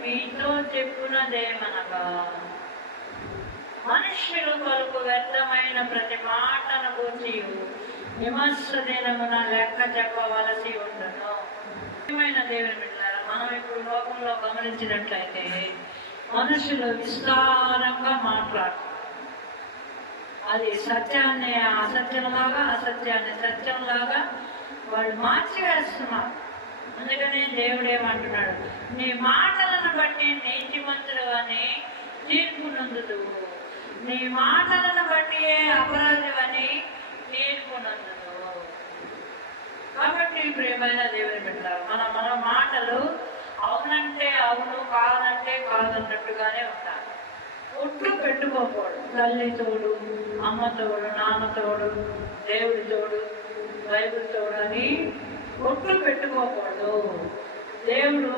మీతో చెప్పునదేమనగా, మనుష్యులు కొరకు వ్యర్థమైన ప్రతి మాటను గూర్చి విమర్శ దినమున లెక్క చెప్పవలసి ఉండును. దేవుని బిడ్డలారా, మనం ఇప్పుడు లోకంలో గమనించినట్లయితే మనుషులు విస్తారంగా మాట్లాడుతారు. అది సత్యాన్ని అసత్యంలాగా, అసత్యాన్ని సత్యంలాగా వాళ్ళు మార్చి వేస్తున్నారు. అందుకనే దేవుడు ఏమంటున్నాడు, నీ మాటలను బట్టి నీతిమంతుడు అని తీర్పు నొందుదువు, నీ మాటలను బట్టి అపరాధి అని తీర్పు నొందుదువు. కాబట్టి ప్రియమైన దేవుని బిడ్డలారా, మన మాటలు అవునంటే అవును, కాదంటే కాదన్నట్టుగానే ఉంటాయి. ఒట్లు పెట్టుకోకూడదు. తల్లి తోడు, అమ్మ తోడు, నాన్న తోడు, దేవుడి తోడు, బైబిల్ తోడు అని ఒట్లు పెట్టుకోకూడదు. దేవుడు